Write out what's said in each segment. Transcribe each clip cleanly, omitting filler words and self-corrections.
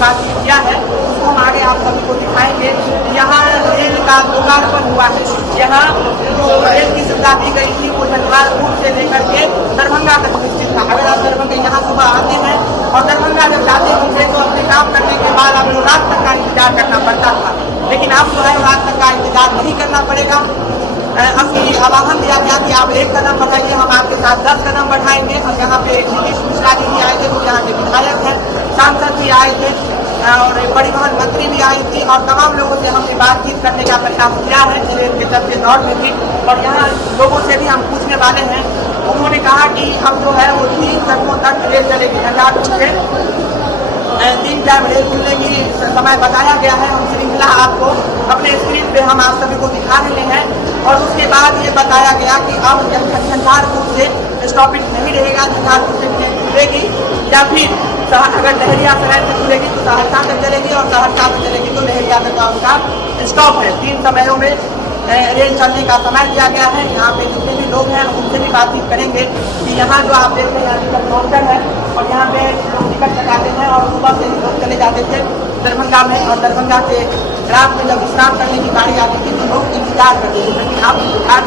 बातचीत किया है उसको हम आगे आप सभी को दिखाएंगे। यहाँ रेल का लोकार्पण हुआ है। यहाँ जो रेल की सुविधा दी गई थी वो झंझारपुर से लेकर के दरभंगा तक स्थित था। अगर आप दरभंगा यहाँ सुबह आते हैं और दरभंगा जब जाते होंगे तो अपने काम करने के बाद आपको रात तक का इंतजार करना पड़ता था, लेकिन अब जो है रात तक का इंतजार नहीं करना पड़ेगा। अपनी आह्वान दिया गया कि आप 1 कदम बढ़ाइए, हम आपके साथ 10 कदम बढ़ाएंगे। और यहाँ पे नीतीश मिश्रा जी भी आए थे, जो यहाँ के विधायक हैं, सांसद भी आए थे और परिवहन मंत्री भी आई थी और तमाम लोगों से हमने बातचीत करने का प्रयास किया है रेल के चलते दौर में भी। और यहाँ लोगों से भी हम पूछने वाले हैं। उन्होंने कहा कि अब जो है वो 3 सड़कों तक रेल चलेगी। झंझारपुर से 3 टाइम रेल खुलने की समय बताया गया है। हम श्रृंखला आपको अपने स्क्रीन पे हम आप सभी को दिखा रहे हैं। और उसके बाद ये बताया गया कि अब झंझारपुर से स्टॉपिंग नहीं रहेगा, झंझारपुर से ट्रेन खुलेगी या फिर अगर लहरिया शहर से खुलेगी तो सहरसा तक चलेगी और सहरसा से चलेगी तो लहरिया तक का उनका स्टॉप है। 3 समयों में रेल चलने का समय दिया गया है। यहाँ पे जितने भी लोग हैं उनसे भी बातचीत करेंगे कि यहाँ जो आप देख रहे हैं टिकट काउंटर है और यहाँ पे लोग टिकट कटाते हैं और सुबह से लोग चले जाते थे दरभंगा में और दरभंगा के रात में जब विश्राम करने की गाड़ी आती थी तो लोग इंतजार करते थे, लेकिन अब इंतजार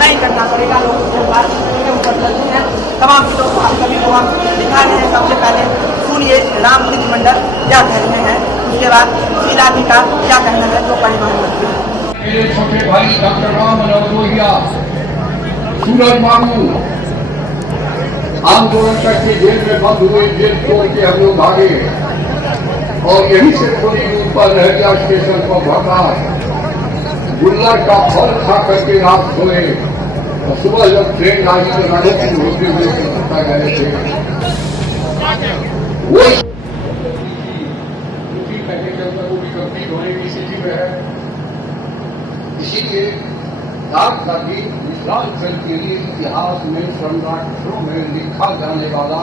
नहीं करना पड़ेगा। लोग उससे बातचीत करेंगे, ऊपर चलते हैं। तमाम चीज़ों को आप सभी को हम दिखा रहे हैं। सबसे पहले सुनिए रामकृष्ण मंडल क्या कह रहे हैं, उसके बाद शीला जी का क्या कहना है जो परिवहन मंत्री है। मेरे छोटे भाई डॉक्टर राम मनोहर लोहिया, सूरज मामू आंदोलन करके जेल में बंद हुए, जेल छोड़ के हम लोग भागे और यहीं से थोड़ी दूर पर लहरिया स्टेशन पर भगा गुल्लर का फल खा करके रात सोए और सुबह जब ट्रेन आई तो राजस्थान होते हुए कलकत्ता गए थे। वही कहने के अंदर वो भी गंभीर होने की स्थिति में है। इसीलिए रात का दिन मिथिलांचल के लिए इतिहास में सम्राटों में लिखा जाने वाला।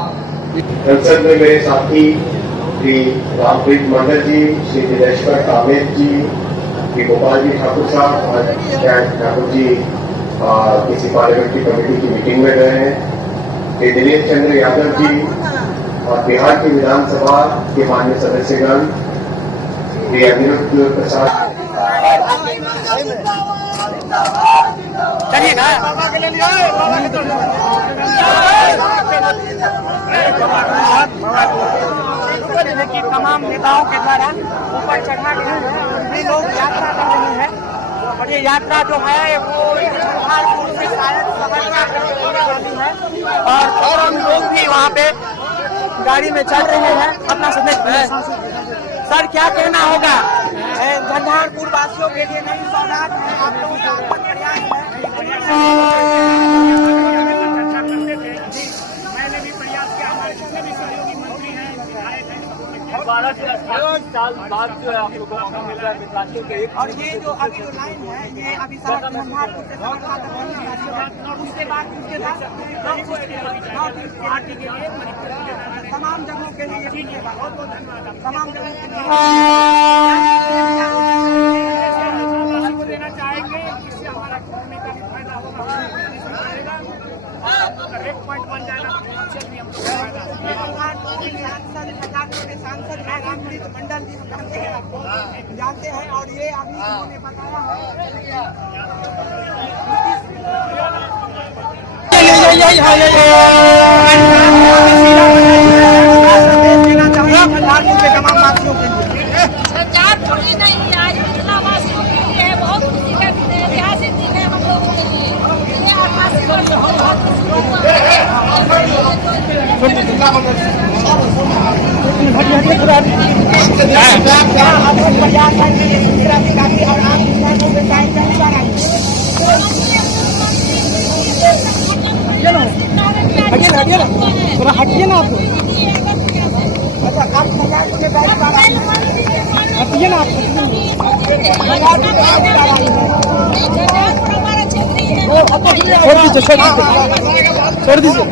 संसद में मेरे साथी श्री रामकृष्ण मंडल जी, श्री दिनेश्वर कामेत जी, श्री गोपाल जी ठाकुर साहब और ठाकुर जी किसी पार्लियामेंट्री कमेटी की मीटिंग में गए हैं, श्री दिनेश चंद्र यादव जी और बिहार की विधानसभा के माननीय सदस्यगण, श्री अनिरुद्ध प्रसाद की तमाम नेताओं के द्वारा ऊपर चढ़ा गया है और भी लोग यात्रा कर रहे हैं। और ये यात्रा जो है वो झंझारपुर से शायद सहरसा वाली है और हम लोग भी वहाँ पे गाड़ी में चल रहे हैं। अपना सर क्या कहना होगा झंझारपुर वासियों के लिए नई सौगात है, आप लोगों का प्रयास है। मैंने भी प्रयास किया, हमारे जितने भी सहयोगी मंत्री हैं, विधायक हैं, 12 से 18 साल बाद जो है आप लोगों को मिला है मिथिलांचल के एक। और ये जो अभी जो लाइन है ये अभी झंझारपुर से सहरसा तक और उसके बाद पार्टी के लिए तमाम जगहों के लिए बहुत बहुत धन्यवाद। तमाम जगहों के लिए देना चाहेंगे, इससे हमारा घूमने का भी फायदा होगा, एक पॉइंट बन जाएगा भी हम सांसद है रामकृष्ण मंडल जी, हम जानते हैं और ये अभी उन्होंने बताया है तमाम वासियों के लिए सरकार थोड़ी नहीं आज मिथिला वासियों के लिए है, बहुत खुशी का दिन है, ऐतिहासिक दिन है हम लोगों के लिए। हटिए ना आप, अच्छा आप हटिए ना आप, छोड़ दीजिए।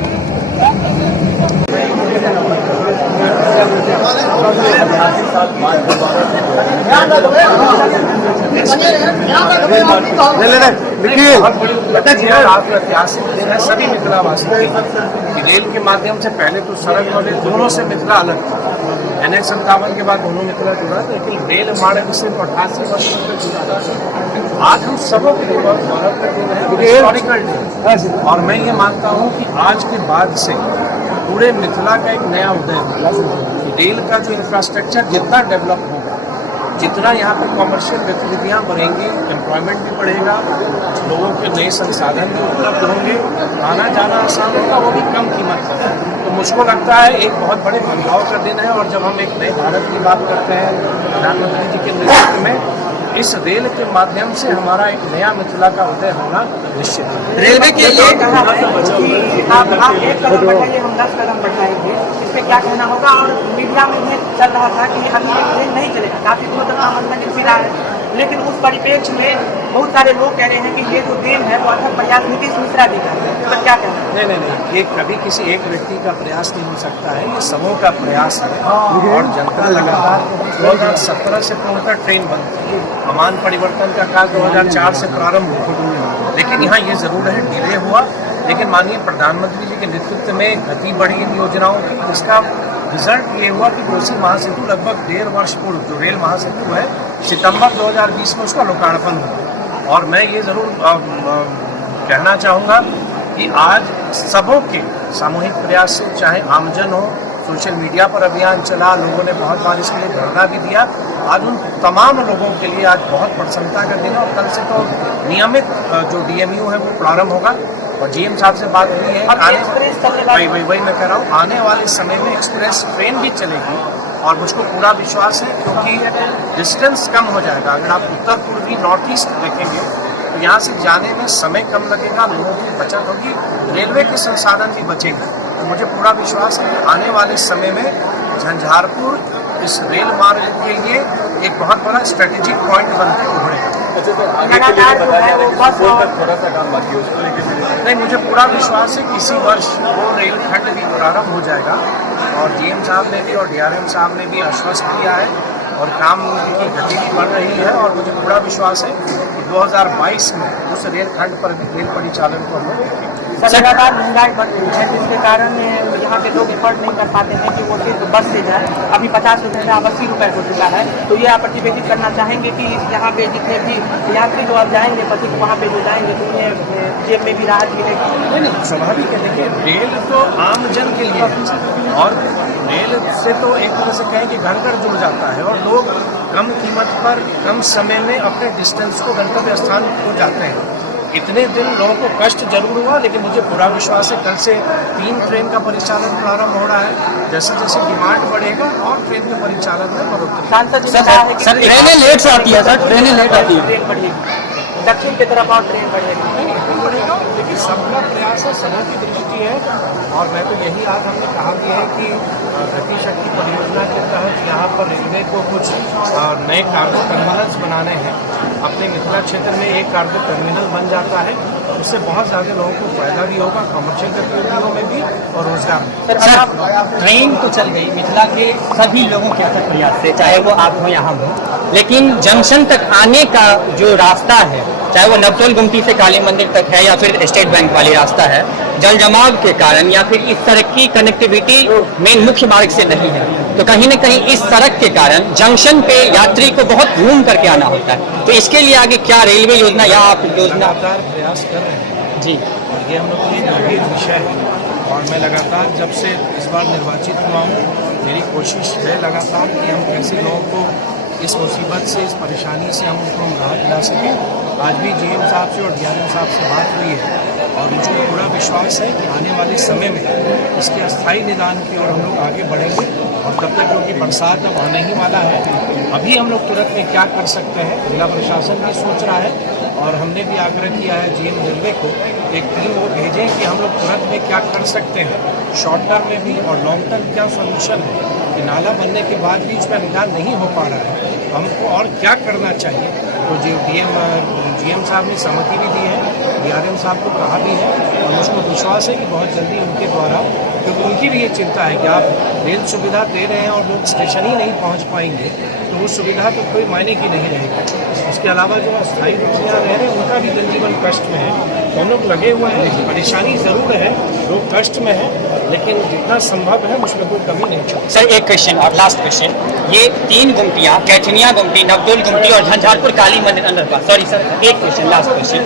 ऐतिहासिक दिन है सभी मिथिलावासियों के। रेल के माध्यम से पहले तो सड़क और रेल दोनों से मिथिला अलग था, 57 के बाद दोनों मित्रा जुड़ा, लेकिन रेल मार्ग से तो 88 वर्ष से जुड़ा था। आज हम सबों के लिए बहुत गौरव का दिन है, हिस्टोरिकल डे। और मैं ये मानता हूँ कि आज के बाद से पूरे मिथिला का एक नया उदय होगा। रेल का जो इंफ्रास्ट्रक्चर जितना डेवलप होगा, जितना यहाँ पर कॉमर्शियल गतिविधियाँ बढ़ेंगी, एम्प्लॉयमेंट भी बढ़ेगा, लोगों के नए संसाधन भी उपलब्ध होंगे, आना जाना आसान होगा, वो भी कम कीमत पर। तो मुझको लगता है एक बहुत बड़े बदलाव का दिन है। और जब हम एक नए भारत की बात करते हैं प्रधानमंत्री जी के नेतृत्व में, इस रेल के माध्यम से हमारा एक नया मिथिला का उदय होना निश्चित है। रेलवे के लिए कहा है कि आप 1 कदम बढ़ाइए, हम 10 कदम बढ़ाएंगे, इस पर क्या कहना होगा? और मीडिया में भी चल रहा था कि अभी एक ट्रेन नहीं चलेगा, काफी मतलब फिरा है, लेकिन उस परिप्रेक्ष्य में बहुत सारे लोग कह रहे हैं कि ये जो देन है वो अथक प्रयास नीतीश मिश्रा जी का है, तो क्या कहना है? नहीं, ये कभी किसी एक व्यक्ति का प्रयास नहीं हो सकता है, ये सबों का प्रयास है। और जनता लगातार 2017 से पूर्णतः ट्रेन बंद थी, अमान परिवर्तन का काल 2004 से प्रारंभ हुआ, लेकिन यहाँ ये जरूर है डिले हुआ, लेकिन माननीय प्रधानमंत्री जी के नेतृत्व में गति बढ़ी इन योजनाओं की, जिसका रिजल्ट ये हुआ कि कोसी महासेतु लगभग 1.5 वर्ष पूर्व जो रेल महासेतु है, सितंबर 2020 में उसका लोकार्पण हुआ। और मैं ये जरूर कहना चाहूँगा कि आज सबों के सामूहिक प्रयास से, चाहे आमजन हो, सोशल मीडिया पर अभियान चला, लोगों ने बहुत बार इसके लिए धरना भी दिया, आज उन तमाम लोगों के लिए आज बहुत प्रसन्नता का दिन है। और कल से तो नियमित जो DMU है वो प्रारंभ होगा। और GM साहब से बात हुई है, वही मैं कह रहा हूँ, आने वाले समय में एक्सप्रेस ट्रेन भी चलेगी। और मुझको पूरा विश्वास है, क्योंकि डिस्टेंस कम हो जाएगा। अगर आप उत्तर पूर्वी नॉर्थ ईस्ट देखेंगे तो यहाँ से जाने में समय कम लगेगा, लोगों की बचत होगी, रेलवे के संसाधन भी बचेंगे। तो मुझे पूरा विश्वास है कि आने वाले समय में झंझारपुर इस रेल मार्ग के लिए एक बहुत बड़ा स्ट्रेटेजिक पॉइंट बन के उभरेगा। नहीं, मुझे पूरा विश्वास है कि इसी वर्ष वो रेलखंड भी प्रारंभ हो जाएगा। और GM साहब ने भी और DRM साहब ने भी आश्वस्त किया है, और काम की गति भी बढ़ रही है। और मुझे पूरा विश्वास है कि 2022 में उस रेलखंड पर भी रेल परिचालन को हम लोग देखेंगे। लगातार महंगाई बढ़ रही है, जिसके कारण यहाँ के लोग एफर्ट नहीं कर पाते हैं कि वो सिर्फ बस से जाए। अभी 50 रुपये से अब 80 रुपये हो चुका है। तो ये आप प्रतिवेदित करना चाहेंगे कि यहाँ पे जितने भी यात्री जो अब जाएंगे पति को वहाँ पे जो जाएंगे तो उन्हें जेब में भी राहत मिलेगी? नहीं, स्वाभाविक है। देखिए, रेल तो आम जन के लिए है, और रेल से तो एक तरह से कहें कि घर घर जुड़ जाता है, और लोग कम कीमत पर कम समय में अपने डिस्टेंस को गंतव्य स्थान को जाते हैं। इतने दिन लोगों को कष्ट जरूर हुआ, लेकिन मुझे पूरा विश्वास है कल से 3 ट्रेन का परिचालन प्रारंभ हो रहा है। जैसे जैसे डिमांड बढ़ेगा और ट्रेन के परिचालन में बढ़ोतरी। सर, ट्रेनें लेट से आती है, सर ट्रेनें लेट आती है, ट्रेन बढ़ेगी दक्षिण की तरफ और ट्रेन बढ़ेगी। लेकिन सबका प्रयास है, सबों की दृष्टि है। और मैं तो यही आज हमने कहा भी है कि गति शक्ति परियोजना के तहत यहाँ पर रेलवे को कुछ नए कार्गो टर्मिनल्स बनाने हैं। अपने मिथिला क्षेत्र में एक कार्गो टर्मिनल बन जाता है, उससे बहुत ज़्यादा लोगों को फायदा भी होगा, कमर्शियल गतिविधियों में भी और रोजगार में। सर, ट्रेन तो चल गई मिथिला के सभी लोगों के प्रयास से, चाहे वो आप हो यहाँ हो, लेकिन जंक्शन तक आने का जो रास्ता है, चाहे वो नवटोल गुमटी से काली मंदिर तक है या फिर स्टेट बैंक वाली रास्ता है, जल जमाव के कारण या फिर इस सड़क की कनेक्टिविटी मेन मुख्य मार्ग से नहीं है, तो कहीं न कहीं इस सड़क के कारण जंक्शन पे यात्री को बहुत घूम करके आना होता है। तो इसके लिए आगे क्या रेलवे योजना या आप योजना? लगातार प्रयास कर रहे हैं जी, और ये हम लोग के लिए गंभीर विषय है। और मैं लगातार जब से इस बार निर्वाचित हुआ हूँ, मेरी कोशिश है लगातार कि हम कैसे लोगों को इस मुसीबत से, इस परेशानी से हम उनको राहत दिला सकें। आज भी GM साहब से और DRM साहब से बात हुई है, और मुझे पूरा विश्वास है कि आने वाले समय में इसके अस्थायी निदान की ओर हम लोग आगे बढ़ेंगे। और तब तक, क्योंकि बरसात अब आने ही वाला है, अभी हम लोग तुरंत में क्या कर सकते हैं, जिला प्रशासन भी सोच रहा है। और हमने भी आग्रह किया है GM रेलवे को, एक टीम वो भेजें कि हम लोग तुरंत में क्या कर सकते हैं, शॉर्ट टर्म में भी और लॉन्ग टर्म क्या सोल्यूशन है कि नाला बनने के बाद भी उसका निदान नहीं हो पा रहा है, हमको और क्या करना चाहिए। तो जो GM साहब ने सहमति भी दी है, DRM साहब को कहा भी है, और मुझको विश्वास है कि बहुत जल्दी उनके द्वारा क्योंकि उनकी भी ये चिंता है कि आप रेल सुविधा दे रहे हैं और लोग स्टेशन ही नहीं पहुंच पाएंगे तो वो सुविधा तो कोई मायने की नहीं रहेगी। इसके अलावा जो अस्थायी रूप से यहाँ रह रहे हैं उनका भी जनजीवन कष्ट में है, तो हम लोग लगे हुए हैं। परेशानी ज़रूर है, लोग कष्ट में है, लेकिन जितना संभव है उसमें कोई कमी नहीं चाहिए। सर एक क्वेश्चन और लास्ट क्वेश्चन, ये 3 गुमटियाँ कैथुनिया गुमटी, नवदोल गुमटी और झंझारपुर काली मंदिर अंडरपास, सॉरी सर एक क्वेश्चन लास्ट क्वेश्चन,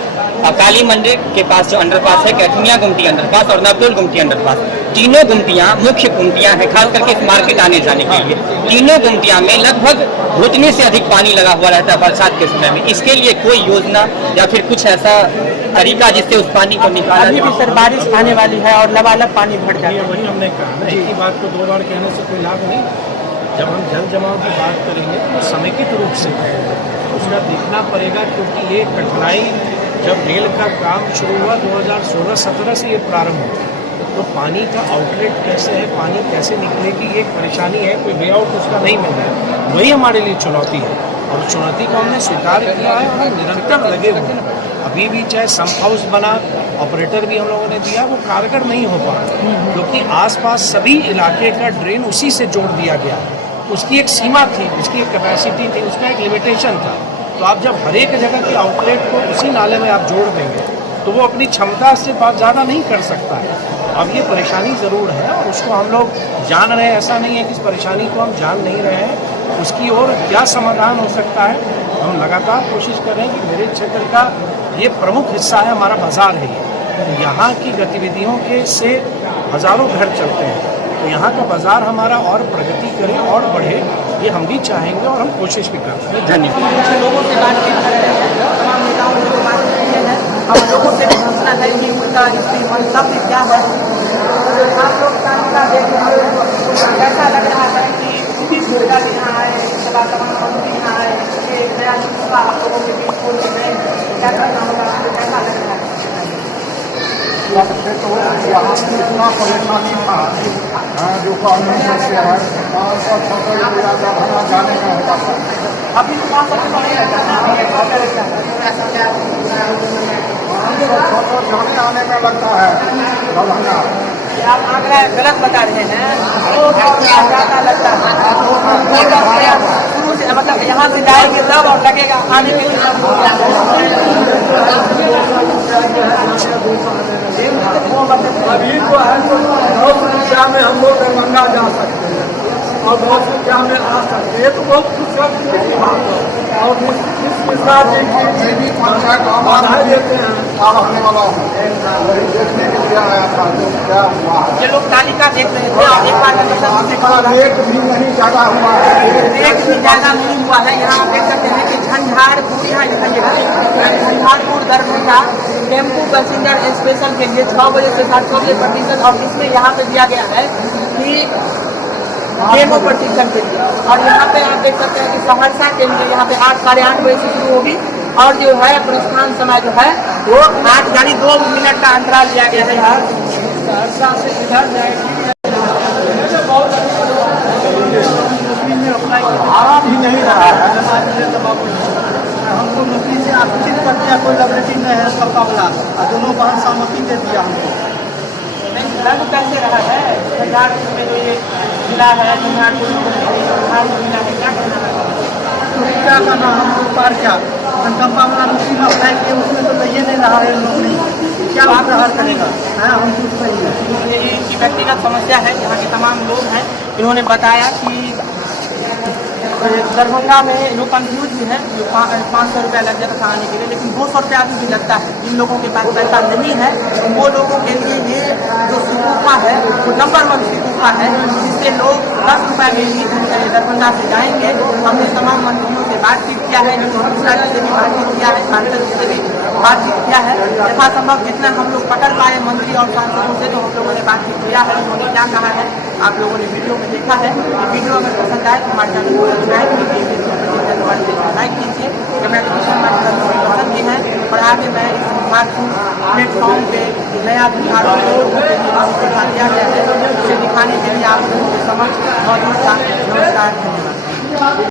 काली मंदिर के पास जो अंडरपास है, कैथुनिया गुमटी अंडरपास और नवदोल गुमटी अंडरपास, तीनों गुमटियाँ मुख्य गुमटियाँ हैं खास करके इस मार्केट आने जाने के लिए। तीनों गुमटियाँ में लगभग घुटने से अधिक पानी लगा हुआ रहता है बरसात के समय में। इसके लिए कोई योजना या फिर कुछ ऐसा तरीका जिससे उस पानी को निकाला? अभी भी सर बारिश आने वाली है और लबालब पानी भर जाएगा। वही हमने कहा ना, एक ही बात को 2 बार कहने से कोई लाभ नहीं। जब हम जल जमाव की बात करेंगे तो समेकित रूप से उसका देखना पड़ेगा, क्योंकि ये कठिनाई जब रेल का काम शुरू हुआ 2016-17 से ये प्रारंभ हुआ, तो पानी का आउटलेट कैसे है, पानी कैसे निकलेगी, ये एक परेशानी है, कोई वे आउट उसका नहीं मिल रहा है। वही हमारे लिए चुनौती है और उस चुनौती को हमने स्वीकार किया है और निरंतर लगे हुए हैं। अभी भी चाहे सम्प हाउस बना, ऑपरेटर भी हम लोगों ने दिया, वो कारगर नहीं हो पा रहा क्योंकि आसपास सभी इलाके का ड्रेन उसी से जोड़ दिया गया। उसकी एक सीमा थी, उसकी एक कैपेसिटी थी, उसका एक लिमिटेशन था। तो आप जब हर एक जगह के आउटलेट को उसी नाले में आप जोड़ देंगे तो वो अपनी क्षमता से बहुत ज़्यादा नहीं कर सकता है। अब ये परेशानी ज़रूर है और उसको हम लोग जान रहे हैं, ऐसा नहीं है कि इस परेशानी को हम जान नहीं रहे हैं। उसकी और क्या समाधान हो सकता है, हम लगातार कोशिश कर रहे हैं कि मेरे क्षेत्र का ये प्रमुख हिस्सा है, हमारा बाज़ार है ये। तो यहाँ की गतिविधियों के से हज़ारों घर चलते हैं, तो यहाँ का बाज़ार हमारा और प्रगति करे और बढ़े, ये हम भी चाहेंगे और हम कोशिश भी कर रहे हैं। धन्यवाद। लोगों से बातचीत कर रहे हैं, तमाम नेताओं से बातचीत किए हैं, हम लोगों से भी पूछना है कि उनका इसकी मंतव्य क्या है। आप लोग तालिका देख रहे हैं, ऐसा लग रहा है कि सुविधा भी यहाँ आए, तमाम मंत्री यहाँ आए, ये नया शिक्षा आप लोगों के बीच खोल रहे हैं, क्या करना होगा, कैसा लग रहा है? सबसे तो यहाँ से इतना परेशानी था जो कानून से है, 500 रुपया जाने में होता था। अभी तो 500 रुपया जाने आने में लगता है दरभंगा। आप आगरा गलत बता रहे हैं, ज़्यादा लगता है शुरू से, मतलब यहाँ से जाएंगे तब और लगेगा आने के लिए। अभी तो है 9 रुपया में हम लोग दरभंगा जा सकते हैं और 10 रुपया में आ सकते हैं, तो बहुत खुश और मिश्रा जी की पंचायत बाधाएं देते हैं। रहने वाला हूँ, वही देखने के लिए आया था जो क्या हुआ है। ये लोग तालिका देख रहे थे और एक बार रेट भी नहीं ज्यादा हुआ है, रेट भी ज़्यादा नहीं हुआ है। यहाँ आप देख सकते हैं कि झंझारपुर, यहाँ लिखाइएगा झंझारपुर दरभंगा टेम्पू पैसेंजर स्पेशल के लिए 6 बजे से 6% और इसमें यहाँ पे दिया गया है कि डेमो प्रशिक्षण के लिए। और यहाँ पे आप देख सकते हैं कि सहरसा के लिए यहाँ पे 8 साढ़े 8 बजे से शुरू होगी और जो है प्रस्थान समय जो है वो 8 यानी 2 मिनट का अंतराल दिया गया है। यहाँ सहरसा से इधर जाएगी आ भी नहीं रहा है। हमको नौकरी से आकर्षित कर दिया, कोई लाइबिलिटी नहीं है सबका वाला, दोनों पर सहमति दे दिया हमको। रंग कैसे रहा है झंझारपुर में जो ये जिला है, झंझारपुर जिला है, क्या करना है? क्या करना हमको पार क्या कंपा वाला नौकरी में अप्लाई किए, उसमें तो नहीं नहीं रहा है नौकरी, क्या प्रहार करेगा है हम कुछ नहीं है। ये इनकी व्यक्तिगत समस्या है। यहाँ के तमाम लोग हैं, इन्होंने बताया कि दरभंगा में लोग कंफ्यूज भी है, जो 500 रुपया लग जाता था आने के लिए, लेकिन 200 रुपया अभी भी लगता है। जिन लोगों के पास पैसा नहीं है वो लोगों के लिए ये जो शिकूफा है वो नंबर 1 शिकूफा है, जिससे लोग 10 रुपये में ही दरभंगा से जाएंगे। हमने तमाम मंत्रियों से बातचीत किया है, मिश्रा जी से भी बातचीत किया है, सांसद जी से भी बातचीत किया है। यथासंभव जितना हम लोग पकड़ पाए मंत्री और सांसदों से तो हम लोगों ने बातचीत किया है। उन्होंने क्या कहा है आप लोगों ने वीडियो में देखा है। वीडियो अगर पसंद आए तो हमारे चैनल को सब्सक्राइब कीजिए, लाइक कीजिए, कम्युनिकेशन पसंद की है और आगे मैं इस प्लेटफॉर्म पे नया दिखा दिया गया है, उसे दिखाने के लिए आप लोगों के समक्ष मौजूद था। नमस्कार, धन्यवाद।